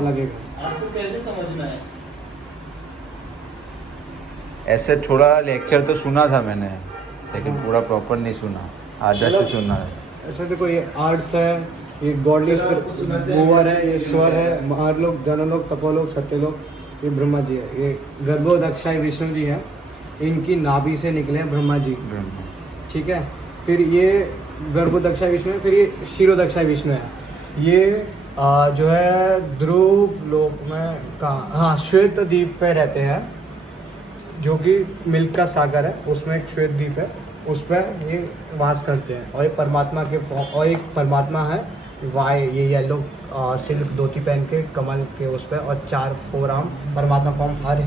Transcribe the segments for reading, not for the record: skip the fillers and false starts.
लगेगा। आपको कैसे समझना है? ऐसे थोड़ा लेक्चर तो सुना था मैंने, लेकिन हाँ। पूरा प्रॉपर नहीं सुना, आधा से मतलब सुना है। ऐसे देखो, ये अर्थ है, ये गॉडली गोवर है, ये स्वर है, महारलोक, जनलोक, तपोलोक, सत्यलोक, ये ब्रह्मा जी है। ये गर्भोदक्षाई विष्णु जी हैं, इनकी नाभि से निकले हैं ब्रह्मा जी। ब्रह्मा। ठीक है, फिर ये गर्भोदक्षाई विष्णु है, फिर ये क्षीरोदक्षाई विष्णु है। ये जो है ध्रुव लोक में कहाँ, हाँ, श्वेत द्वीप पे रहते हैं, जो कि मिल्क का सागर है, उसमें एक श्वेत द्वीप है, उस पर ये वास करते हैं। और ये परमात्मा के और एक परमात्मा है वाय, ये येलो सिल्क धोती पहन के कमल के उस पर, और 4 फोराम परमात्मा फॉर्म हर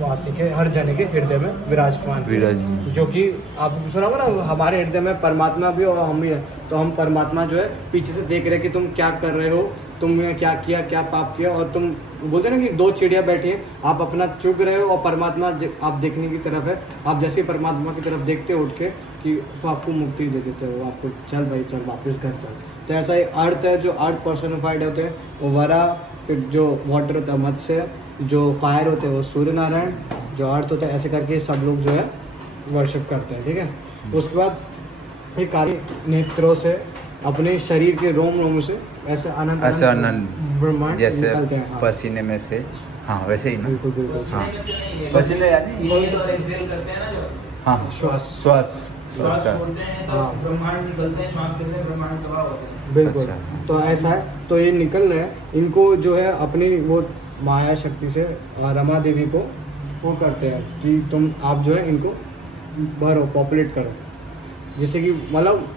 वासी के, हर जने के हृदय में विराजमान है। जो कि आप सुना होगा ना, हमारे हृदय में परमात्मा भी और हम भी है। तो हम परमात्मा जो है पीछे से देख रहे कि तुम क्या कर रहे हो, तुमने क्या किया, क्या पाप किया, और तुम बोलते ना कि 2 चिड़िया बैठी है, आप अपना चुग रहे हो और परमात्मा आप देखने की तरफ है। आप जैसे ही परमात्मा की तरफ देखते हो उठ के कि तो आपको मुक्ति दे देते हो, आपको चल भाई चल वापस घर चल। तो ऐसा ही अर्थ है, जो अर्थ पर्सोनिफाइड होते हैं वो वरा, फिर जो वाटर होता है मत्स्य, जो फायर होते हैं वो सूर्य नारायण, जो अर्थ होता है, ऐसे करके सब लोग जो है वर्शिप करते हैं। ठीक है, उसके बाद ये कार्य नेत्रों से अपने शरीर के रोम रोम से ऐसे अनंत ब्रह्मांड जैसे निकलते हैं। हाँ। पसीने में से, हाँ वैसे ही ना। बिल्कुल बिल्कुल। हाँ। पसीने में से नहीं है। पसीने यानी इनहेल और एक्सहेल करते हैं ना जो, हाँ, श्वास श्वास का। छोड़ते हैं तो हाँ। ब्रह्मांड निकलते हैं, श्वास करते हैं ब्रह्मांड तबाह होते हैं। बिल्कुल। अच्छा। तो ऐसा है, तो ये निकल रहे हैं, इनको जो है अपनी वो माया शक्ति से रमा देवी को वो करते हैं कि तुम आप जो है इनको भरो, पॉपुलेट करो, जैसे कि मतलब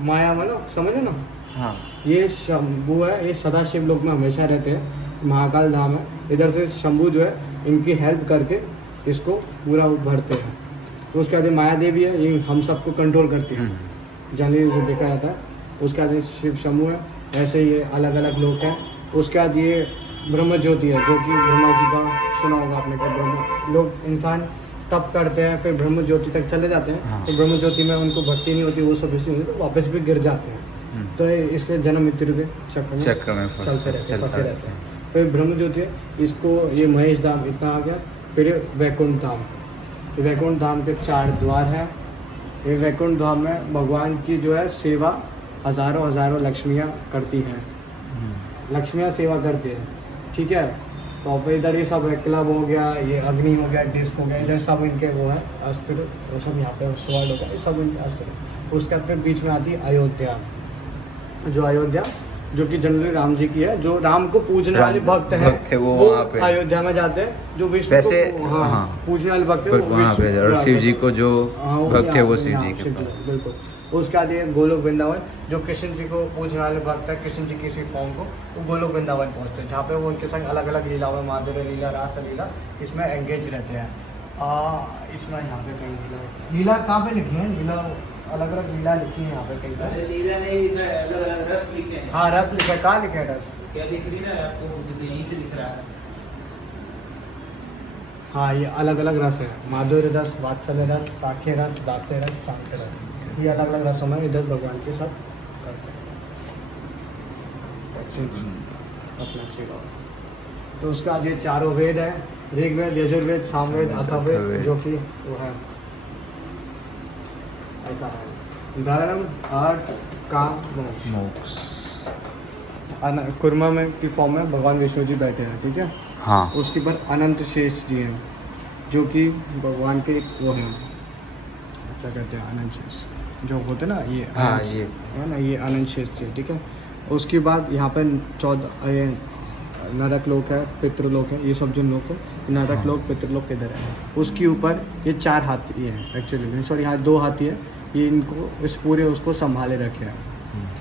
माया, मतलब समझे ना। हाँ। ये शंभू है, ये सदाशिव लोक में हमेशा रहते हैं, महाकाल धाम है। इधर से शंभू जो है इनकी हेल्प करके इसको पूरा भरते हैं। उसके बाद ये माया देवी है, ये हम सबको कंट्रोल करती है, जनरली जो देखा जाता है। उसके बाद ये शिव शंभू है, ऐसे ये अलग अलग लोक हैं। उसके बाद ये ब्रह्म ज्योति है, जो कि ब्रह्मा जी का सुना होगा आपने का, ब्रह्म लोग इंसान तप करते हैं, फिर ब्रह्म ज्योति तक चले जाते हैं। हाँ। तो ब्रह्म ज्योति में उनको भक्ति नहीं होती, वो सब इसलिए होती, तो वापस भी गिर जाते हैं। तो ये इसलिए जन्म मृत्यु के चक्र में चलते रहते हैं, फंसे रहते हैं। फिर ब्रह्म ज्योति है, इसको ये महेश धाम इतना आ गया। फिर ये वैकुंठ धाम, ये वैकुंठ धाम के 4 द्वार हैं। ये वैकुंठ धाम में भगवान की जो है सेवा हजारों हजारों लक्ष्मियाँ करती हैं, लक्ष्मियाँ सेवा करती हैं। ठीक है, तो अब इधर ये सब क्लब हो गया, ये अग्नि हो गया, डिस्क हो गया, इधर सब इनके वो है अस्त्र, वो सब यहाँ पे स्वर्ण हो गया, ये सब इनके अस्त्र। उसके बाद फिर बीच में आती है अयोध्या, जो अयोध्या जो कि जनरली राम जी की है, जो राम को पूजने वाले भक्त हैं वो वो वहाँ पे अयोध्या में जाते हैं। जो विष्णु वैसे को हाँ, पूजने वाले भक्त हैं वो वहाँ पे, और शिव जी को जो वो भक्त है वो यहाँ- शिव जी यहाँ के शिव जी, पास। बिल्कुल। उसके बाद ये गोलोक वृंदावन, जो कृष्ण जी को पूजने वाले भक्त है, कृष्ण जी किसी फॉर्म को, वो गोलोक वृंदावन पहुँचते हैं, जहाँ पे वो उनके संग अलग अलग लीलाओं में, माधुर्य लीला, रास लीला, इसमें एंगेज रहते हैं। इसमें यहाँ पे कई लीला कहाँ पे लिखी है, लीला अलग अलग लीला लिखी है यहाँ पे कई बार। लीला नहीं लिखा है, अलग अलग रस लिखे हैं। हाँ, रस लिखा है, कहाँ लिखा है रस? क्या दिख रही है आपको, यहीं से दिख रहा है। हाँ, ये अलग अलग रस है, माधुर्य रस, वात्सल्य रस, साख्य रस, दास्य रस, शांत रस, ये अलग अलग रसों में इधर भगवान के साथ करते हैं अपना सेवा। तो उसका आज ये 4 वेद है, ऋग्वेद, यजुर्वेद, सामवेद, अथर्ववेद, जो कि वो है ऐसा है, धर्म, अर्थ, काम, मोक्ष। कुर्मा में की फॉर्म में भगवान विष्णु जी बैठे हैं। ठीक है, हाँ। उसके बाद अनंत शेष जी हैं, जो कि भगवान के वो हैं, क्या कहते हैं, अनंत शेष जो होते हैं ना, ये हाँ, अनंत- ये है ना, ये अनंत शेष जी। ठीक है, उसके बाद यहाँ पे 14 ये नरक लोक है, पितृलोक है, ये सब जिन लोग है, नरक लोक, पितृलोक इधर है। उसके ऊपर ये 4 हाथी हैं, एक्चुअली सॉरी, यहाँ 2 हाथी है, ये इनको इस पूरे उसको संभाले रखे हैं,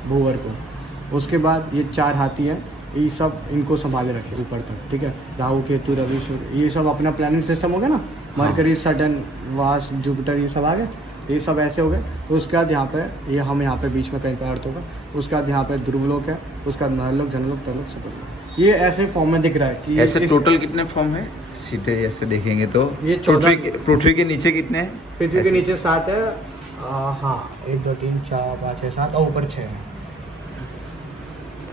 भूवर को। उसके बाद ये 4 हाथी हैं, ये सब इनको संभाले रखे ऊपर तक। ठीक है, राहु, केतु, रवि, सूर्य, ये सब अपना प्लानिंग सिस्टम हो गया ना, मरकरी, सटर्न, वास, जुपिटर, ये सब आ गए, ये सब ऐसे हो गए। उसके बाद यहाँ पे ये हम यहाँ पे बीच में कहीं पर अर्थ होगा। उसके बाद यहाँ पे ध्रुवलोक है, उसके बाद नरलोक, जनलोक, तरलोक, सतलोक, ये ऐसे फॉर्म में दिख रहा है कि ऐसे टोटल कितने फॉर्म है सीधे ऐसे देखेंगे तो? ये 14 पृथ्वी के नीचे कितने हैं? पृथ्वी के ऐसे? नीचे 7 है। हाँ, 1 2 3 4 5 6 7 और ऊपर 6 है।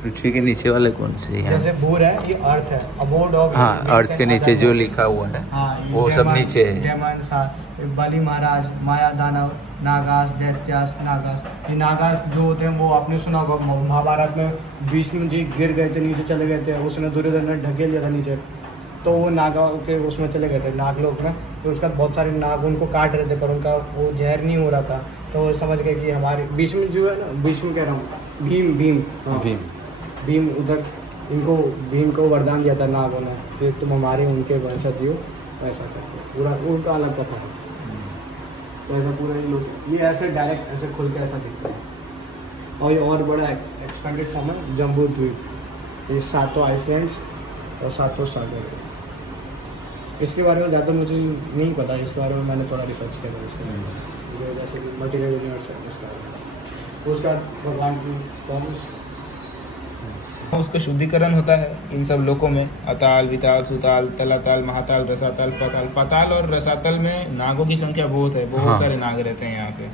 पृथ्वी के नीचे वाले कौन से हैं? जैसे भूर है, ये अर्थ है, अबोर्ड ऑफ हाँ, अर्थ के नीचे जो लिखा हुआ है हाँ, वो सब नीचे है। डेमन, बलि महाराज, माया दानव, नागास, दैत्यास, नागास। ये नागास जो होते हैं वो आपने सुना होगा महाभारत में, भीष्म जी गिर गए थे, नीचे चले गए थे, उसने दुर्योधन ने ढकेल दिया था नीचे, तो वो नागा के उसमें चले गए थे, नागलोक में। तो उसका बहुत सारे नाग उनको काट रहे थे, पर उनका वो जहर नहीं हो रहा था, तो वो समझ गए कि हमारे भीष्म जो है ना, भीष्म कह रहा हूँ, भीम हाँ, भीम उधर इनको भीम को वरदान दिया था नागों ने कि तुम हमारे उनके वंशज हो, ऐसा करके पूरा उनका अलग कथा है। तो ऐसा पूरा ये लोग ये ऐसे डायरेक्ट ऐसे खुल के ऐसा दिखता है। और ये और बड़ा एक्सपेंडेड फॉर्म है जम्बू द्वीप, ये 7 आइसलैंड्स और 7 सागर है। इसके बारे में ज़्यादा मुझे नहीं पता, इसके बारे में मैंने थोड़ा रिसर्च किया था इसके बारे में, जैसे कि मटीरियल यूनिवर्स है इसका। उसका भगवान की फॉर्म्स, उसका शुद्धिकरण होता है इन सब लोकों में, अताल, विताल, सुताल, तलाताल, महाताल, रसाताल, पाताल। पाताल और रसातल में नागों की संख्या बहुत है, बहुत हाँ। सारे नाग रहते हैं यहाँ पे,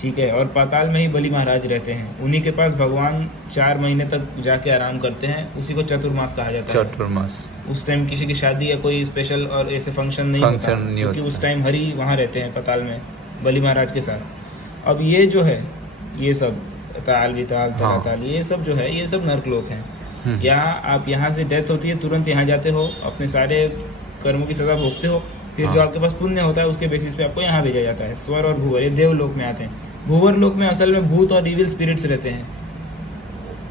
ठीक है। और पाताल में ही बलि महाराज रहते हैं, उन्हीं के पास भगवान 4 महीने तक जाके आराम करते हैं, उसी को चतुर्मास कहा जाता है। चतुर्मास। उस टाइम किसी की शादी या कोई स्पेशल और ऐसे फंक्शन नहीं क्योंकि उस टाइम हरि वहाँ रहते हैं पाताल में बलि महाराज के साथ। अब ये जो है, ये सब ताल, विताल, तलाताल, ये सब जो है, ये सब नरकलोक हैं। यहाँ आप यहाँ से डेथ होती है, तुरंत यहाँ जाते हो, अपने सारे कर्मों की सजा भोगते हो, फिर जो आपके पास पुण्य होता है उसके बेसिस पे आपको यहाँ भेजा जाता है। स्वर और भूवर, ये देवलोक में आते हैं। भूवर लोक में असल में भूत और इविल स्पिरिट्स रहते हैं,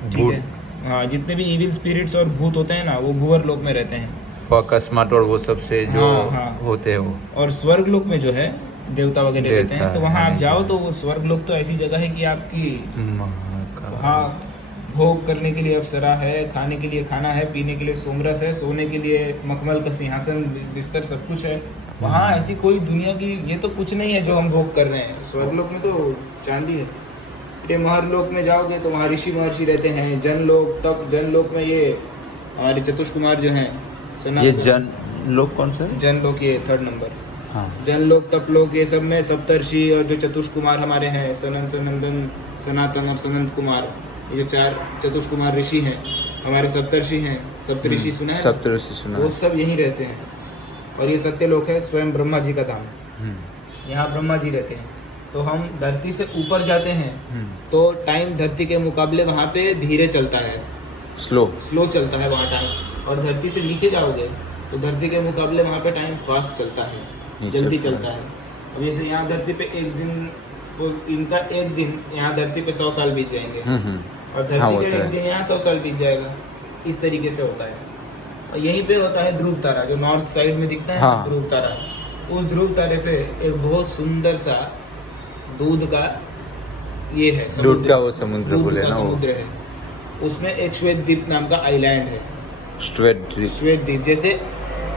ठीक है। हाँ, जितने भी इविल स्पिरिट्स और भूत होते हैं ना, वो भूवर लोक में रहते हैं, वो अकस्मात और वो सबसे जो हाँ। होते हैं वो। और स्वर्ग लोक में जो है देवता वगैरह रहते हैं, तो वहाँ आप जाओ तो वो स्वर्ग लोक तो ऐसी जगह है कि आपकी हाँ भोग करने के लिए अप्सरा है, खाने के लिए खाना है, पीने के लिए सोमरस है, सोने के लिए मखमल का सिंहासन, बिस्तर, सब कुछ है वहाँ। ऐसी कोई दुनिया की ये तो कुछ नहीं है जो हम भोग कर रहे हैं। स्वर्गलोक में तो चांदी है। ये महरलोक में जाओगे तो वहाँ ऋषि महर्षि रहते हैं। जनलोक, तब जनलोक में ये हमारे चतुष कुमार जो हैं, ये जन लोग कौन सा है? जनलोक ये 3rd नंबर, हाँ। जनलोक, तपलोक, ये सब में सप्तर्षि और जो चतुष कुमार हमारे हैं, सनंद, सनंदन, सनातन और सनंद कुमार, ये जो 4 चतुष कुमार ऋषि हैं, हमारे सप्तर्षि हैं। सप्तऋषि सुना है? सप्तऋषि सुना है। वो सब यहीं रहते हैं। और ये सत्यलोक है, स्वयं ब्रह्मा जी का धाम, यहाँ ब्रह्मा जी रहते हैं। तो हम धरती से ऊपर जाते हैं तो टाइम धरती के मुकाबले वहाँ पे धीरे चलता है, स्लो चलता है वहाँ टाइम। और धरती से नीचे जाओगे तो धरती के मुकाबले वहाँ पे टाइम फास्ट चलता है, जल्दी चलता है। अब जैसे यहाँ धरती पे एक दिन, वो इनका एक दिन यहाँ धरती पे 100 साल बीत जाएंगे, और धरती के एक दिन यहाँ 100 साल बीत जाएगा। इस तरीके से होता है। और यहीं पे होता है ध्रुव तारा, जो नॉर्थ साइड में दिखता है, हाँ। ध्रुव तारा। उस ध्रुव तारे पे एक बहुत सुंदर सा दूध का ये है, दूध का वो समुद्र बोले ना, वो समुद्र है। उसमें एक श्वेत द्वीप नाम का आइलैंड है, श्वेत द्वीप।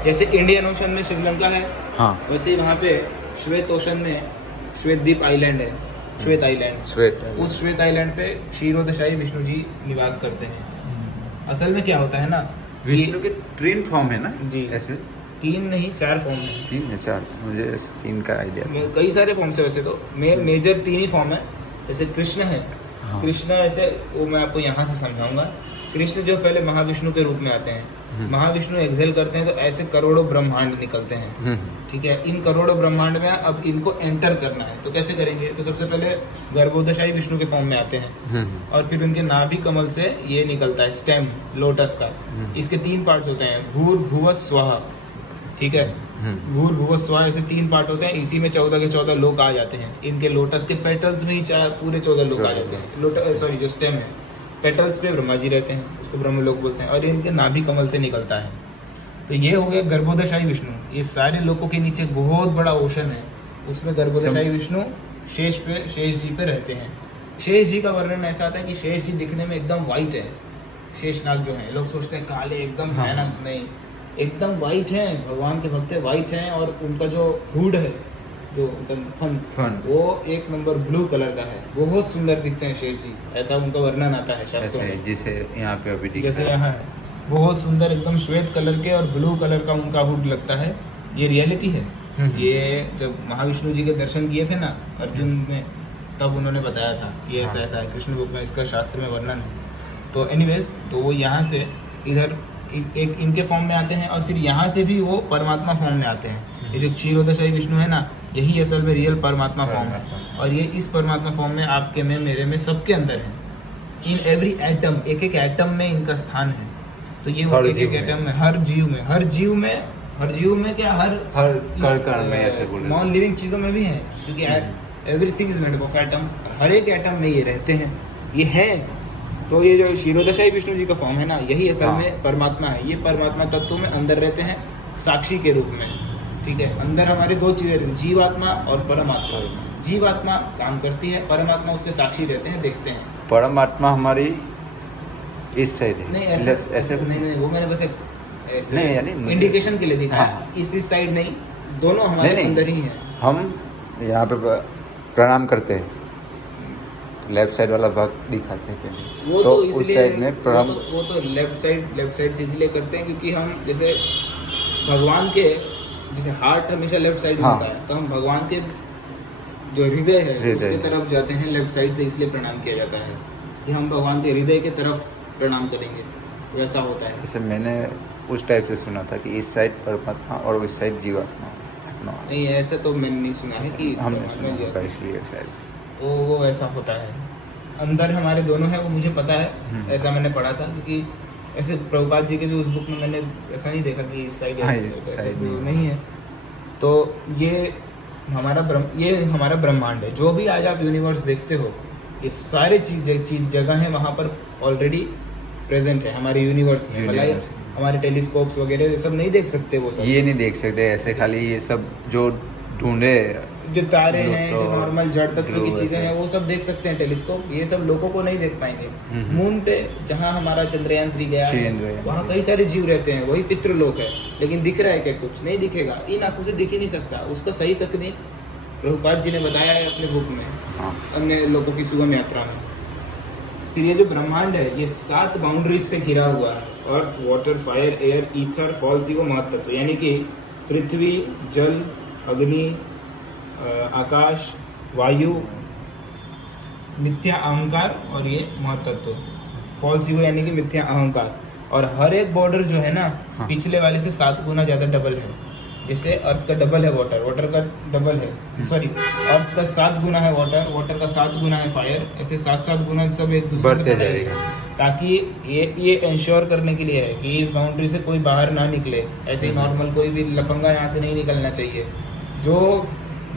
जैसे इंडियन ओशन में श्रीलंका है, हाँ, वैसे ही वहाँ पे श्वेत ओशन में श्वेत द्वीप आइलैंड है, श्वेत आइलैंड। उस श्वेत आइलैंड पे क्षीरोदशाई विष्णु जी निवास करते हैं। असल में क्या होता है ना, विष्णु के 3 फॉर्म है ना जी, ऐसे 3 नहीं 4 फॉर्म है। 3 या 4, मुझे 3 का आइडिया। कई सारे फॉर्म से वैसे तो मेजर 3 ही फॉर्म है। जैसे कृष्ण है, हाँ। कृष्ण ऐसे, वो मैं आपको यहाँ से समझाऊंगा। कृष्ण जो पहले महाविष्णु के रूप में आते हैं, महाविष्णु एक्सेल करते हैं तो ऐसे करोड़ों ब्रह्मांड निकलते हैं, ठीक है। इन करोड़ों ब्रह्मांड में अब इनको एंटर करना है, तो कैसे करेंगे? तो सबसे पहले गर्भोदशाई विष्णु के फॉर्म में आते हैं, और फिर उनके नाभि कमल से ये निकलता है स्टेम लोटस का। इसके 3 पार्ट्स होते हैं, भूर भुव स्वः, ठीक है। भूर भुव स्वः, ऐसे 3 पार्ट होते हैं। इसी में 14 के 14 लोक आ जाते हैं। इनके लोटस के पेटल्स में ही पूरे 14 लोक आ जाते हैं। लोटस सॉरी जो स्टेम है, पेटल्स पे ब्रह्मा जी रहते हैं, उसको ब्रह्मलोक बोलते हैं। और इनके नाभि कमल से निकलता है। तो ये हो गया गर्भोदशाई विष्णु। ये सारे लोकों के नीचे बहुत बड़ा ओशन है, उसमें गर्भोदशाई विष्णु शेष जी पे रहते हैं। शेष जी का वर्णन ऐसा आता है कि शेष जी दिखने में एकदम व्हाइट है। शेषनाग जो है, लोग सोचते हैं काले एकदम भयानक, नहीं, एकदम व्हाइट है। भगवान के भक्त व्हाइट हैं। और उनका जो हुड है, जो फन, वो 1 नंबर ब्लू कलर का है। बहुत सुंदर दिखते हैं शेष जी, ऐसा उनका वर्णन आता है शास्त्रों में। जिसे यहाँ पे अभी जैसे यहाँ है, बहुत सुंदर एकदम श्वेत कलर के और ब्लू कलर का उनका हुड लगता है। ये रियलिटी है। ये जब महाविष्णु जी के दर्शन किए थे ना अर्जुन ने, तब उन्होंने बताया था कि ऐसा ऐसा है। कृष्ण बुक में इसका शास्त्र में वर्णन है। तो एनीवेज तो वो यहाँ से इधर एक इनके फॉर्म में आते हैं और फिर यहाँ से भी वो परमात्मा फॉर्म में आते हैं। ये जो क्षीरोदशाई विष्णु है ना, यही असल में रियल परमात्मा फॉर्म है और ये इस परमात्मा फॉर्म में आपके में, मेरे में, सबके अंदर है। इन एवरी एटम, एक एक एटम में इनका स्थान है। तो ये हर एक एक जीव में। एटम में, हर जीव में क्या, हर कण में ऐसे बोले नॉन लिविंग चीजों में भी है, क्योंकि everything is made up of atom. हर एक एटम में ये रहते हैं, ये है। तो ये जो क्षीरोदशाई विष्णु जी का फॉर्म है ना, यही असल हाँ। में परमात्मा है। ये परमात्मा तत्व में अंदर रहते हैं साक्षी के रूप में, ठीक है। अंदर हमारी दो चीजें रहती हैं, जीवात्मा और परमात्मा। जीवात्मा काम करती है, परमात्मा उसके साक्षी रहते हैं, देखते हैं। परमात्मा हमारी इस साइड है। नहीं ऐसे नहीं, वो मैंने बस ऐसे नहीं, यानी इंडिकेशन के लिए दिखाया। हाँ। इस साइड नहीं, दोनों हमारे नहीं। अंदर ही हैं। हम यहाँ पे प्रणाम करते हैं, लेफ्ट साइड वाला भाग दिखाते हैं पहले। वो तो तो उस इसलिए साइड में प्रणाम। वो तो लेफ्ट साइड से इसलिए करते हैं क्योंकि हम जैसे भगवान के, जैसे हार्ट हमेशा लेफ्ट साइड में हाँ। होता है, तो हम भगवान के जो हृदय है हृदय। उसके तरफ जाते हैं लेफ्ट साइड से, इसलिए प्रणाम किया जाता है कि हम भगवान के हृदय के तरफ प्रणाम करेंगे, वैसा होता है। जैसे मैंने उस टाइप से सुना था कि इस साइड परमात्मा और उस साइड जीवात्मा। नहीं, ऐसा तो मैंने नहीं सुना है कि हमने भगवान सुना में होगा, जो- इसलिए शायद। तो वो वैसा होता है। अंदर हमारे दोनों है, वो मुझे पता है, ऐसा मैंने पढ़ा था। क्योंकि ऐसे प्रभुपाद जी के भी उस बुक में मैंने ऐसा नहीं देखा कि इस साइड हाँ, इस इस साइड साइड ऐसा नहीं नहीं है। तो ये हमारा ब्रह्मांड है। जो भी आज आप यूनिवर्स देखते हो, ये सारे चीज जगह है वहाँ पर ऑलरेडी प्रेजेंट है हमारे यूनिवर्स में। भला ये यूनिवर्स में। हमारे टेलीस्कोप्स वगैरह ये सब नहीं देख सकते, वो सब ये नहीं देख सकते ऐसे, खाली ये सब जो ढूंढे जो तारे लोग हैं, जो तो नॉर्मल जड़ तत्व की ध्रुव चीजें ऐसे। हैं, वो सब देख सकते हैं टेलीस्कोप। ये सब लोगों को नहीं देख पाएंगे। हम्म। मून पे जहाँ हमारा चंद्रयान 3 गया है, चंद्रयान वहाँ 3 कई सारे जीव रहते हैं, वही पितृलोक है। लेकिन दिख रहा है क्या? कुछ नहीं दिखेगा, इन आंखों से दिख ही नहीं सकता। उसका सही तकनीक प्रभुपाद जी ने बताया है अपने बुक में, हाँ। अन्य लोगों की सुगम यात्रा में। फिर ये जो ब्रह्मांड है, ये 7 बाउंड्रीज से घिरा हुआ है। Earth, water, fire, air, ether, फॉल्स, वो महत्त्व, यानी कि पृथ्वी, जल, अग्नि, आकाश, वायु, मिथ्या अहंकार और ये महत्त्व, फॉल्स ईगो यानी कि मिथ्या अहंकार। और हर एक बॉर्डर जो है ना, हाँ। पिछले वाले से 7 गुना ज़्यादा डबल है। जैसे अर्थ का डबल है वाटर का डबल है, सॉरी, अर्थ का 7 गुना है वाटर का 7 गुना है फायर, ऐसे 7 गुना सब एक दूसरे से बढ़ते बढ़ेगा। जाएगा। ताकि ये इंश्योर करने के लिए है कि इस बाउंड्री से कोई बाहर ना निकले। ऐसे ही नॉर्मल कोई भी लफंगा यहाँ से नहीं निकलना चाहिए। जो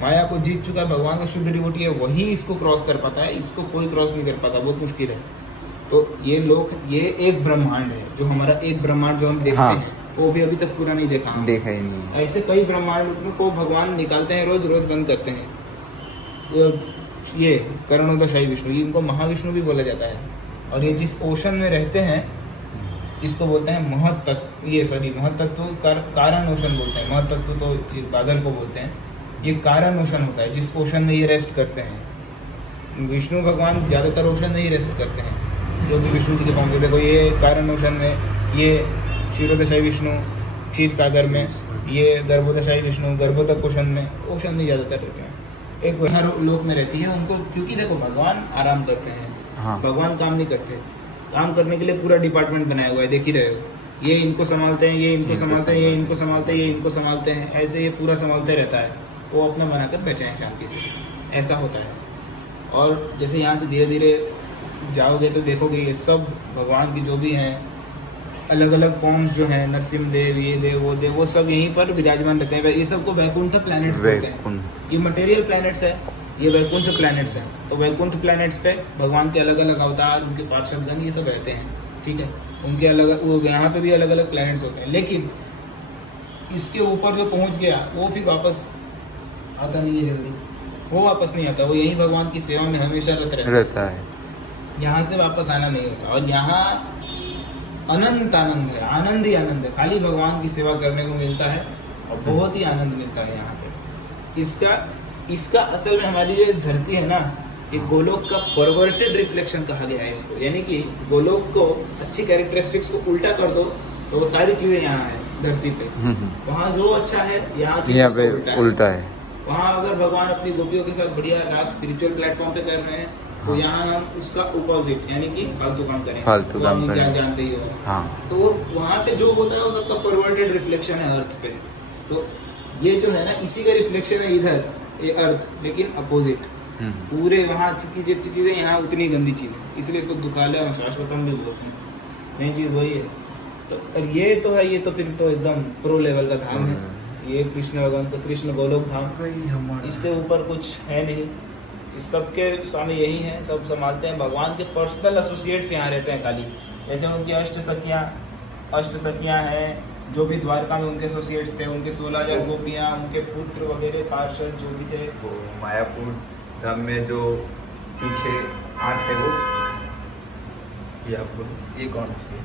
माया को जीत चुका है, भगवान का शुद्ध डिवोटी है, वही इसको क्रॉस कर पाता है। इसको कोई क्रॉस नहीं कर पाता, बहुत मुश्किल है। तो ये एक ब्रह्मांड है, जो हमारा एक ब्रह्मांड जो हम देखते हाँ। हैं, वो भी अभी तक पूरा नहीं देखा हमने। देखा ही नहीं। ऐसे कई ब्रह्मांड को भगवान निकालते हैं, रोज रोज बंद करते हैं। ये करुणोदशाई विष्णु, इनको महाविष्णु भी बोला जाता है। और ये जिस ओशन में रहते हैं, इसको बोलते हैं महतत्व, कारण ओशन बोलते हैं। महतत्व तो ये बादल को बोलते हैं। ये कारण ओशन होता है, जिस ओशन में ये रेस्ट करते हैं। विष्णु भगवान ज़्यादातर ओशन में ही रेस्ट करते हैं, जो भी विष्णु जी के फॉर्म। देखो, ये कारण ओशन में, ये क्षीरोदशाई विष्णु क्षीर सागर में, ये गर्भोदशाई विष्णु गर्भोदक ओशन में ज़्यादातर रहते हैं। एक हर लोक में रहती है उनको, क्योंकि देखो भगवान आराम करते हैं। हाँ। भगवान काम नहीं करते। काम करने के लिए पूरा डिपार्टमेंट बनाया हुआ है, देख ही रहे हो। ये इनको संभालते हैं, ये इनको संभालते हैं, ये इनको संभालते हैं, ये इनको संभालते हैं, ऐसे ये पूरा संभालते रहता है। वो अपना बनाकर बैठे हैं शांति से, ऐसा होता है। और जैसे यहाँ से धीरे धीरे जाओगे तो देखोगे ये सब भगवान की जो भी हैं अलग अलग फॉर्म्स जो हैं, नरसिंह देव, ये देव, वो सब यहीं पर विराजमान रहते हैं। ये सबको वैकुंठ प्लैनेट बोलते हैं। ये मटेरियल प्लैनेट्स है, ये वैकुंठ प्लैनेट्स हैं। तो वैकुंठ प्लैनेट्स पे भगवान के अलग अलग अवतार, उनके पार्षदगण, ये सब रहते हैं, ठीक है। उनके अलग, वो यहाँ पे भी अलग अलग प्लैनेट्स होते हैं। लेकिन इसके ऊपर जो पहुँच गया, वो फिर वापस आता नहीं है जल्दी, वो वापस नहीं आता। वो यही भगवान की सेवा में हमेशा रहता है। यहाँ से वापस आना नहीं होता। और यहाँ अनंत आनंद है, आनंद ही आनंद है। खाली भगवान की सेवा करने को मिलता है और बहुत ही आनंद मिलता है यहाँ पे। इसका असल में हमारी जो धरती है ना, ये गोलोक का परवर्टेड रिफ्लेक्शन कहा गया है इसको। यानी कि गोलोक को अच्छी कैरेक्टरिस्टिक्स को उल्टा कर दो तो वो सारी चीजें यहाँ है धरती पे। वहाँ जो अच्छा है, यहाँ पे उल्टा है। वहाँ अगर भगवान अपनी गोपियों के साथ बढ़िया रास स्पिरिचुअल प्लेटफॉर्म पे कर रहे हैं, तो हाँ। यहाँ हम उसका अपोजिट यानी कि फालतू काम करें, फालतू तो काम हम करें। जानते ही हो। हाँ तो वहाँ पे जो होता है वो सबका परवर्टेड रिफ्लेक्शन है अर्थ पे। तो ये जो है ना इसी का रिफ्लेक्शन है इधर, ये अर्थ, लेकिन अपोजिट। पूरे वहाँ अच्छी चीज़ें, यहाँ उतनी गंदी चीज़ें, इसलिए इसको दुखालय और शाश्वतम भी बोलते हैं। नई चीज़ वही है। तो और ये तो है, ये तो फिर तो एकदम प्रो लेवल का धाम है ये, कृष्ण भगवान का कृष्ण गोलोक धाम। इससे ऊपर कुछ है नहीं। इस सब के स्वामी यही हैं, सब संभालते हैं। भगवान के पर्सनल एसोसिएट्स यहाँ रहते हैं खाली। जैसे उनकी अष्ट सखियाँ हैं, जो भी द्वारका में उनके एसोसिएट्स थे, उनके 16,000 गोपियाँ, उनके पुत्र वगैरह पार्षद जो भी थे। वो मायापुर धाम में जो पीछे 8 है वो, ये आप बोलो, ये कौन सी है?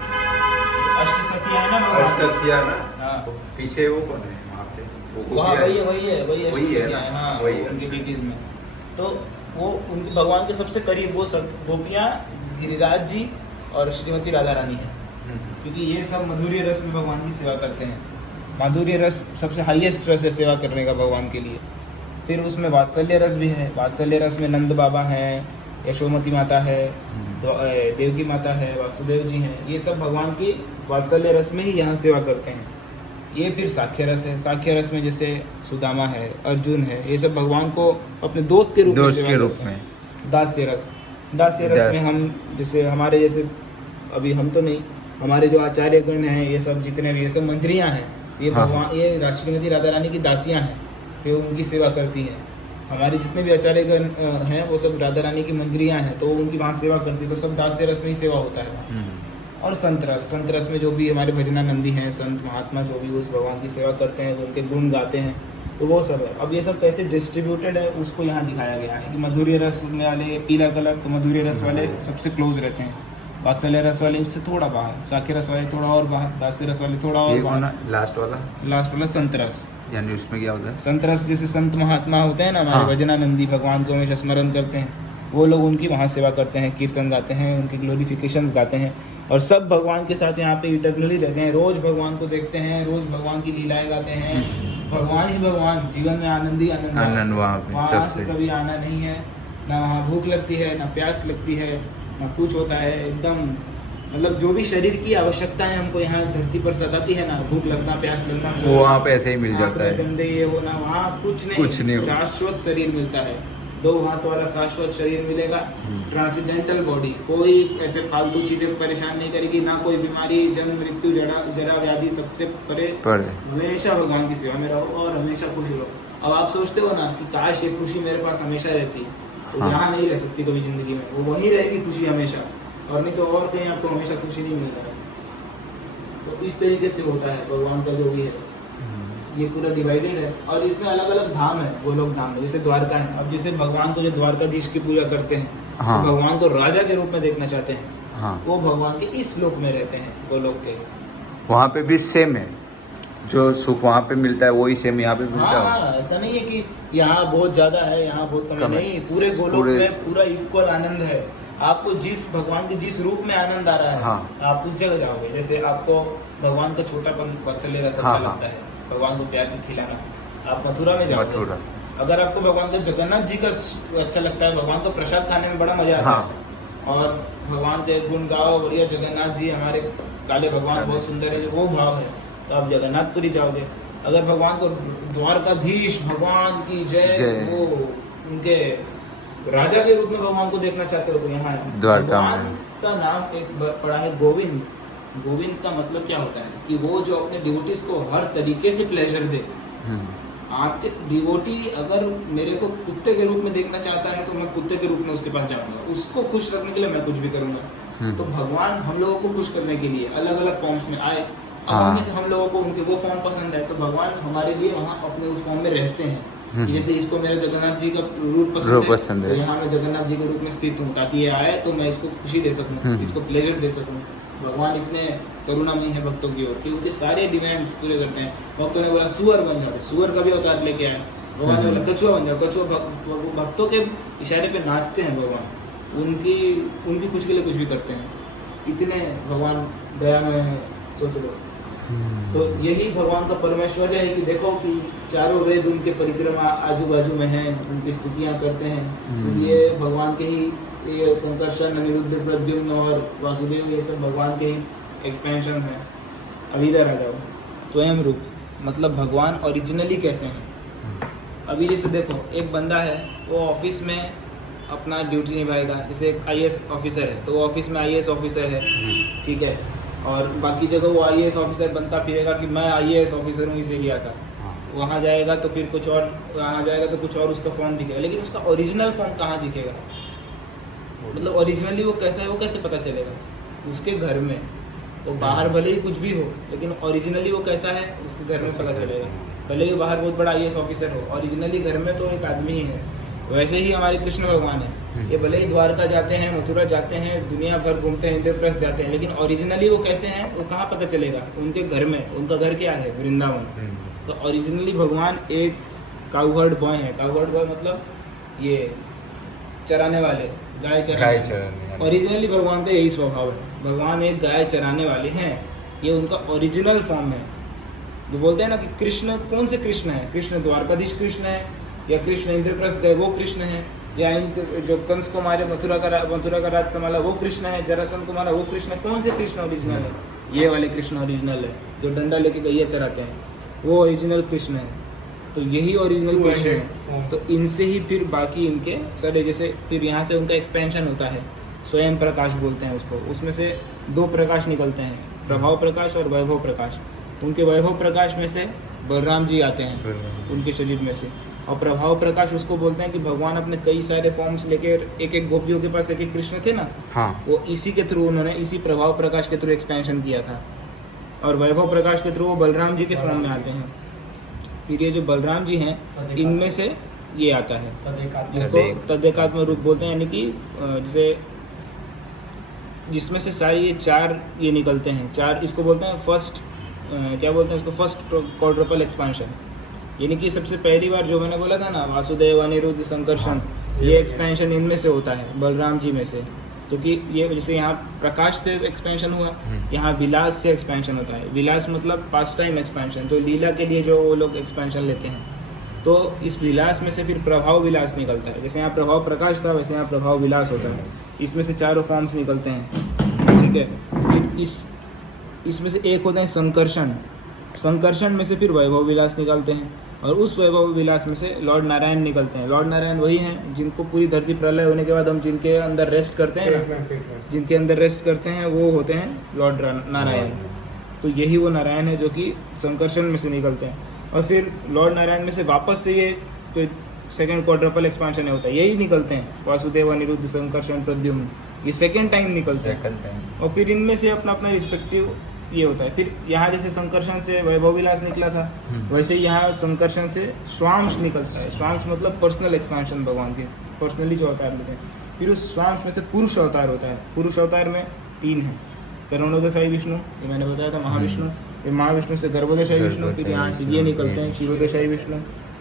अष्ट सखियाँ है ना भगवान की। सखिया ना, हाँ। पीछे वो कौन है वहाँ पे? वो वहाँ गोपियाँ वही है वही अष्ट है सखियाँ ना? हैं, हाँ, वही उनके अच्छा। बेटीज में। तो वो उनके भगवान के सबसे करीब वो सब गोपियाँ, गिरिराज जी और श्रीमती राधा रानी है। क्योंकि ये सब माधुर्य रस में भगवान की सेवा करते हैं। माधुर्य रस सबसे हाईएस्ट रस है सेवा करने का भगवान के लिए। फिर उसमें वात्सल्य रस भी है। वात्सल्य रस में नंद बाबा हैं, यशोमती माता है, देवकी माता है, वासुदेव जी हैं। ये सब भगवान की वात्सल्य रस में ही यहाँ सेवा करते हैं। ये फिर साख्य रस है। साख्य रस में जैसे सुदामा है, अर्जुन है, ये सब भगवान को अपने दोस्त के रूप में सेवा करते हैं। दास्य रस में हम जैसे हमारे जैसे अभी हम तो नहीं, हमारे जो आचार्यगण हैं, ये सब जितने भी ये सब मंजरियाँ हैं, ये हाँ। भगवान, ये श्रीमती राधा रानी की दासियाँ हैं, ये उनकी सेवा करती हैं। हमारे जितने भी आचार्यगण हैं वो सब राधा रानी की मंजरियाँ हैं, तो उनकी वहाँ सेवा करती है। तो सब दास्य रस में ही सेवा होता है। और संत रस में जो भी हमारे भजनानंदी हैं, संत महात्मा जो भी उस भगवान की सेवा करते हैं, उनके गुण गाते हैं, तो वो सब है। अब ये सब कैसे डिस्ट्रीब्यूटेड है उसको यहाँ दिखाया गया है कि मधुर्य रस वाले पीला कलर, तो मधुर्य रस वाले सबसे क्लोज रहते हैं। वात्सल्य रस वाले उससे थोड़ा बाहर, साख्य रस वाले थोड़ा और बाहर, दास्य रस वाले थोड़ा और ये कौन बाहर। है लास्ट वाला? लास्ट वाला संत रस। यानी उसमें क्या होता है? संत रस जैसे संत महात्मा होते हैं ना हमारे, हाँ। भजनानंदी भगवान को हमेशा स्मरण करते हैं, वो लोग उनकी वहाँ सेवा करते हैं, कीर्तन गाते हैं, उनके ग्लोरिफिकेशंस गाते हैं, और सब भगवान के साथ यहाँ पे इटरनली रहते हैं। रोज भगवान को देखते हैं, रोज भगवान की लीलाएं गाते हैं। भगवान ही भगवान, जीवन में आनंद ही आनंद आनंद वहाँ पे वहाँ सबसे। से कभी आना नहीं है, ना वहाँ भूख लगती है, ना प्यास लगती है, ना कुछ होता है। एकदम मतलब जो भी शरीर की आवश्यकताएं हमको यहाँ धरती पर सताती है ना, भूख लगना, प्यास लगना, वो वहाँ पे ऐसे ही मिल आँख जाता में है। गंदे ये होना, वहाँ कुछ कुछ नहीं हो। शाश्वत शरीर मिलता है। 2 हाथ वाला शाश्वत शरीर मिलेगा, ट्रांसीडेंटल बॉडी, कोई ऐसे फालतू चीजें परेशान नहीं करेगी, ना कोई बीमारी, जन्म मृत्यु, जरा व्याधि, सबसे परे। हमेशा भगवान की सेवा में रहो और हमेशा खुश रहो। अब आप सोचते हो ना कि काश ये खुशी मेरे पास हमेशा रहती, तो हाँ। यहाँ नहीं रह सकती कभी जिंदगी में, वो वही रहेगी खुशी हमेशा, और नहीं तो और कहीं आपको हमेशा खुशी नहीं मिलता है। तो इस तरीके से होता है भगवान का जो भी है, ये पूरा डिवाइडेड है। और इसमें अलग अलग धाम है, गोलोक धाम है, जैसे द्वारका है। अब जैसे भगवान को जो द्वारकाधीश की पूजा करते हैं, हाँ। तो भगवान को राजा के रूप में देखना चाहते हैं, हाँ। वो भगवान के इस लोक में रहते हैं, गोलोक के। वहाँ पे भी सेम है, जो सुख वहाँ पे मिलता है वही सेम यहाँ पे मिलता है। हाँ, ऐसा नहीं है कि यहाँ बहुत ज्यादा है, यहाँ बहुत कम है, कम है। नहीं, पूरे गोलोक में पूरा इक्वल आनंद है। आपको जिस भगवान के जिस रूप में आनंद आ रहा है, हाँ। आप उस जगह जाओगे। जैसे आपको भगवान का छोटापन वात्सल्य रस अच्छा हाँ, हाँ। लगता है, भगवान को प्यार से खिलाना, आप मथुरा में जाओगे। मथुरा। अगर आपको भगवान का जगन्नाथ जी का अच्छा लगता है, भगवान का प्रसाद खाने में बड़ा मजा आता हाँ। है, और भगवान के गुण गाओ, बढ़िया जगन्नाथ जी हमारे काले भगवान बहुत सुंदर है, वो भाव है, तो आप जगन्नाथपुरी जाओगे। अगर भगवान को द्वारकाधीश भगवान की जय, वो उनके राजा के रूप में भगवान को देखना चाहते हो तो यहाँ है। द्वारका भगवान में। का नाम एक पड़ा है गोविंद। गोविंद का मतलब क्या होता है कि वो जो अपने डिवोटीज को हर तरीके से प्लेजर दे। आपके डिवोटी अगर मेरे को कुत्ते के रूप में देखना चाहता है तो मैं कुत्ते के रूप में उसके पास जाऊंगा, उसको खुश रखने के लिए मैं कुछ भी करूंगा। तो भगवान हम लोगों को खुश करने के लिए अलग अलग फॉर्म्स में आए। अब उनमें से हम लोगों को उनके वो फॉर्म पसंद है, तो भगवान हमारे लिए वहाँ अपने उस फॉर्म में रहते हैं। जैसे इसको मेरा जगन्नाथ जी का रूप पसंद है, तो यहाँ मैं जगन्नाथ जी के रूप में स्थित हूँ, ताकि ये आए तो मैं इसको खुशी दे सकूँ, इसको प्लेजर दे सकूँ। भगवान इतने करुणामयी है भक्तों की ओर कि उनके सारे डिमांड्स पूरे करते हैं। भक्तों ने बोला सुअर बन जाओ, सुअर का भी अवतार लेके आए। भगवान ने बोला कछुआ बन जाओ, कछुआ। भक्तों के इशारे पे नाचते हैं भगवान, उनकी खुशी के लिए कुछ भी करते हैं। इतने भगवान दयामय है, सोच लो। तो यही भगवान का परमेश्वर्य है कि देखो कि चारों वेद उनके परिक्रमा आजू बाजू में हैं, उनकी स्तुतियाँ करते हैं। तो ये भगवान के ही, ये संकर्षण, अनिरुद्ध, प्रद्युम्न और वासुदेव, ये सब भगवान के ही एक्सपेंशन है। अब इधर आ जाओ, स्वयं रूप मतलब भगवान ओरिजिनली कैसे हैं। अभी जैसे देखो, एक बंदा है, वो ऑफिस में अपना ड्यूटी निभाएगा। जैसे एक IAS ऑफिसर है, तो वो ऑफिस में IAS ऑफिसर है, ठीक है, और बाकी जगह वो IAS ऑफिसर बनता फिरेगा कि मैं IAS ऑफिसर हूँ इसीलिए आता। वहाँ जाएगा तो फिर कुछ और, वहाँ जाएगा तो कुछ और उसका फॉर्म दिखेगा, लेकिन उसका ओरिजिनल फॉर्म कहाँ दिखेगा, मतलब ओरिजिनली वो कैसा है, वो कैसे पता चलेगा? उसके घर में, वो बाहर भले ही कुछ भी हो, लेकिन ओरिजिनली वो कैसा है उसके घर में पता चलेगा। भले ही बाहर बहुत बड़ा IAS ऑफिसर हो, ओरिजिनली घर में तो एक आदमी ही है। वैसे ही हमारे कृष्ण भगवान है, ये भले ही द्वारका जाते हैं, मथुरा जाते हैं, दुनिया भर घूमते हैं, इंद्रप्रस्थ जाते हैं, लेकिन ओरिजिनली वो कैसे हैं वो कहाँ पता चलेगा? उनके घर में। उनका घर क्या है? वृंदावन। तो ओरिजिनली भगवान एक काउहर्ड बॉय है। काउहर्ड बॉय मतलब ये चराने वाले, गाय चराने। ओरिजिनली भगवान का यही स्वभाव है, भगवान एक गाय चराने वाले हैं, ये उनका ओरिजिनल फॉर्म है। जो बोलते हैं ना कि कृष्ण, कौन से कृष्ण है? कृष्ण द्वारकाधीश कृष्ण है, या कृष्ण इंद्रप्रस्थ है वो कृष्ण है, या जो कंस को मारे मथुरा का राज संभाला वो कृष्ण है, जरासंध को मारा वो कृष्ण है। कौन से कृष्ण ओरिजिनल है? ये वाले कृष्ण ओरिजिनल है, जो डंडा लेके गैया चराते हैं, वो ओरिजिनल कृष्ण है। तो यही ओरिजिनल कृष्ण है। तो इनसे ही फिर बाकी इनके सारे, जैसे फिर यहाँ से उनका एक्सपेंशन होता है, स्वयं प्रकाश बोलते हैं उसको। उसमें से दो प्रकाश निकलते हैं, प्रभाव प्रकाश और वैभव प्रकाश। उनके वैभव प्रकाश में से बलराम जी आते हैं उनके शरीर में से, और प्रभाव प्रकाश उसको बोलते हैं कि भगवान अपने कई सारे फॉर्म्स लेकर, एक एक गोपियों के पास एक एक कृष्ण थे ना, हाँ, वो इसी के थ्रू, उन्होंने इसी प्रभाव प्रकाश के थ्रू एक्सपेंशन किया था। और वैभव प्रकाश के थ्रू वो बलराम जी के फॉर्म में आते हैं। फिर ये जो बलराम जी हैं, इनमें से ये आता है जिसको तदेकात्म रूप बोलते हैं, यानी कि जैसे जिसमें से सारी ये चार ये निकलते हैं, चार, इसको बोलते हैं फर्स्ट, क्या बोलते हैं उसको, फर्स्ट क्वाड्रुपल एक्सपेंशन। यानी कि सबसे पहली बार जो मैंने बोला था ना, वासुदेव, अनिरुद्ध, संकर्षण, ये एक्सपेंशन इनमें से होता है, बलराम जी में से। क्योंकि ये जैसे यहाँ प्रकाश से एक्सपेंशन हुआ, यहाँ विलास से एक्सपेंशन होता है। विलास मतलब पास्ट टाइम एक्सपेंशन, तो लीला के लिए जो वो लोग एक्सपेंशन लेते हैं। तो इस विलास में से फिर प्रभाव विलास निकलता है। जैसे यहाँ प्रभाव प्रकाश था, वैसे यहाँ प्रभाव विलास होता है। इसमें से चारों फॉर्म्स निकलते हैं, ठीक है। फिर इसमें से एक होता है संकर्षण। संकर्षण में से फिर वैभव विलास निकलते हैं, और उस वैभव विलास में से लॉर्ड नारायण निकलते हैं। लॉर्ड नारायण वही हैं जिनको पूरी धरती प्रलय होने के बाद हम जिनके अंदर रेस्ट करते हैं ना, जिनके अंदर रेस्ट करते हैं वो होते हैं लॉर्ड नारायण। तो यही वो नारायण है जो कि संकर्षण में से निकलते हैं। और फिर लॉर्ड नारायण में से वापस से ये जो सेकेंड क्वाड्रुपल एक्सपेंशन होता है, यही निकलते हैं वासुदेव, अनिरुद्ध, संकर्षण, प्रद्युम्न, ये सेकेंड टाइम निकलते हैं। और फिर इनमें से अपना अपना रिस्पेक्टिव ये होता है। फिर यहाँ जैसे संकर्षण से वैभव विलास निकला था, वैसे यहाँ संकर्षण से स्वांश निकलता है। स्वांश मतलब पर्सनल एक्सपेंशन, भगवान के पर्सनली जो अवतार लेते हैं। फिर उस स्वांश में से पुरुष अवतार होता है। पुरुष अवतार में 3 हैं, करुणोदशाई विष्णु, ये मैंने बताया था, महाविष्णु, फिर महाविष्णु से गर्भोदशाई विष्णु, फिर यहाँ से ये निकलते हैं क्षीरोदशाई विष्णु,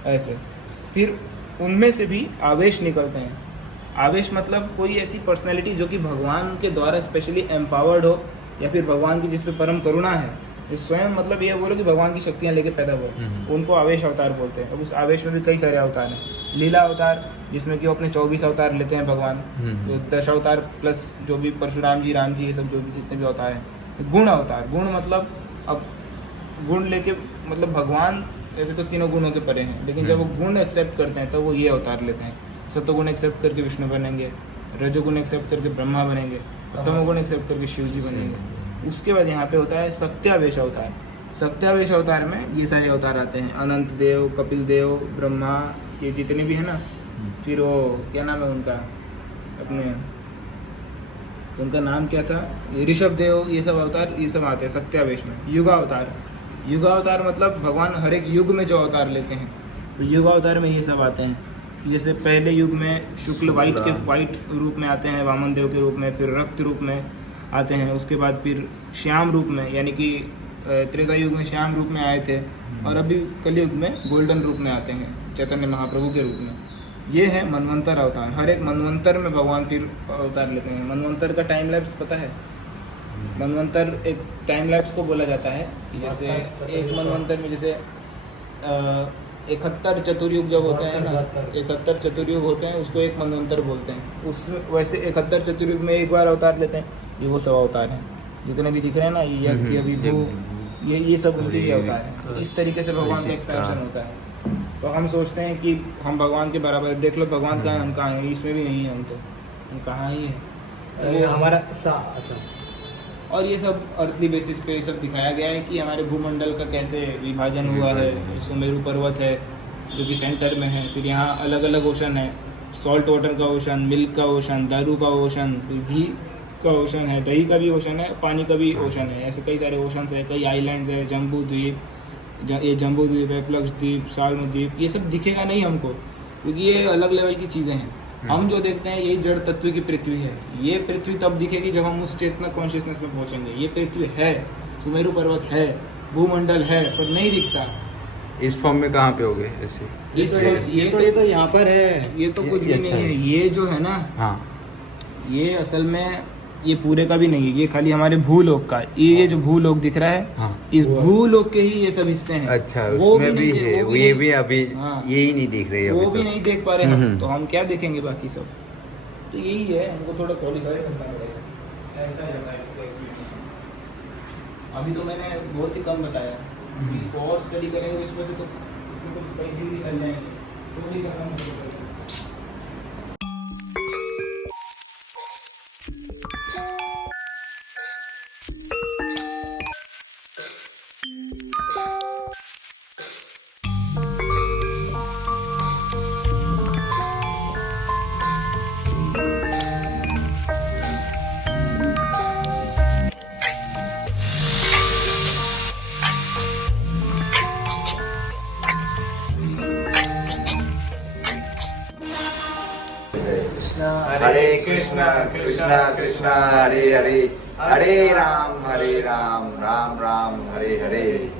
ऐसे। फिर उनमें से भी आवेश निकलते हैं। आवेश मतलब कोई ऐसी पर्सनैलिटी जो कि भगवान के द्वारा स्पेशली एम्पावर्ड हो, या फिर भगवान की जिस पे परम करुणा है। स्वयं मतलब ये बोलो कि भगवान की शक्तियाँ लेके पैदा हुए, उनको आवेश अवतार बोलते हैं। अब उस आवेश में भी कई सारे अवतार हैं। लीला अवतार, जिसमें कि वो अपने 24 अवतार लेते हैं भगवान, तो 10 अवतार प्लस जो भी परशुराम जी, राम जी, ये सब जो भी जितने भी अवतार हैं। गुण अवतार, गुण मतलब अब गुण लेके मतलब भगवान ऐसे तो तीनों गुणों के परे हैं, लेकिन जब वो गुण एक्सेप्ट करते हैं तो वो ये अवतार लेते हैं। सत्वगुण एक्सेप्ट करके विष्णु बनेंगे, रजोगुण एक्सेप्ट करके ब्रह्मा बनेंगे, तमोगुण एक्सेप्ट करके शिव जी बनेंगे। उसके बाद यहाँ पे होता है सत्यावेश अवतार। सत्यावेश अवतार में ये सारे अवतार आते हैं, अनंत देव, कपिल देव, ब्रह्मा, ये जितने भी है ना। फिर वो क्या नाम है उनका, अपने उनका नाम क्या था, ऋषभ देव, ये सब अवतार, ये सब आते हैं सत्यावेश में। युगावतार, युगावतार मतलब भगवान हर एक युग में जो अवतार लेते हैं, तो युगावतार में ये सब आते हैं। जैसे पहले युग में शुक्ल वाइट रूप में आते हैं, वामन देव के रूप में, फिर रक्त रूप में आते हैं। उसके बाद फिर श्याम रूप में, यानी कि त्रेता युग में श्याम रूप में आए थे, और अभी कलयुग में गोल्डन रूप में आते हैं, चैतन्य महाप्रभु के रूप में। ये है मनवंतर अवतार। हर एक मनवंतर में भगवान फिर अवतार लेते हैं। मनवंतर का टाइम लैप्स पता है? मनवंतर एक टाइम लैप्स को बोला जाता है कि जैसे एक मनवंतर में जैसे 71 चतुर्युग जब होते हैं ना, 71 चतुर्युग होते हैं, उसको एक मनवंतर बोलते हैं। उस वैसे 71 चतुर्युग में एक बार अवतार लेते हैं, ये वो सब अवतार हैं जितने भी दिख रहे हैं ना, ये यज्ञ विभू, ये सब उनके ही अवतार हैं। तो इस तरीके से भगवान का एक्सपेंशन होता है। तो हम सोचते हैं कि हम भगवान के बराबर, देख लो भगवान कहाँ, हम कहाँ हैं, इसमें भी नहीं है हम कहाँ ही हैं। ये हमारा अच्छा। और ये सब अर्थली बेसिस पे ये सब दिखाया गया है कि हमारे भूमंडल का कैसे विभाजन हुआ है। सुमेरु पर्वत है जो कि सेंटर में है, फिर यहाँ अलग अलग ओशन है, सॉल्ट वाटर का ओशन, मिल्क का ओशन, दारू का ओशन, घी का ओशन है, दही का भी ओशन है, पानी का भी ओशन है। ऐसे कई सारे ओशंस है, कई आइलैंड्स है, जम्बू द्वीप, ये जम्बू द्वीप है, प्लक्स द्वीप, साल्म द्वीप, ये सब दिखेगा नहीं हमको क्योंकि ये अलग लेवल की चीज़ें हैं। हम जो देखते हैं यही जड़ तत्व की पृथ्वी है। ये पृथ्वी तब दिखेगी जब हम उस चेतना कॉन्शियसनेस में पहुंचेंगे। ये पृथ्वी है, सुमेरु पर्वत है, भूमंडल है, पर नहीं दिखता। इस फॉर्म में कहाँ पे हो गए ऐसे? ये तो यहाँ पर है। ये तो कुछ भी अच्छा नहीं है। ये जो है ना, हाँ, ये असल में ये पूरे का भी नहीं है, ये खाली हमारे भूलोक का। ये जो भूलोक दिख रहा है, हाँ। इस भूलोक के ही ये सब हिस्से हैं। अच्छा, वो उसमें भी नहीं- है, वो ये भी अभी हाँ। यही नहीं दिख रही है वो अभी भी तो। नहीं देख पा रहे हम, हम्म। तो हम क्या देखेंगे बाकी सब। तो यही है, हमको थोड़ा क्वालिफाई करना पड़ेगा। ऐसा रहता है इसका एक्सप्लेनेशन। अभी तो मैंने बहुत ही कम बताया, इसको और स्टडी करेंगे तो इसमें से तो इसमें तो कई दिन निकल जाएंगे, तो भी करना पड़ेगा। हरे कृष्णा कृष्णा कृष्णा हरे हरे, हरे राम राम राम हरे हरे।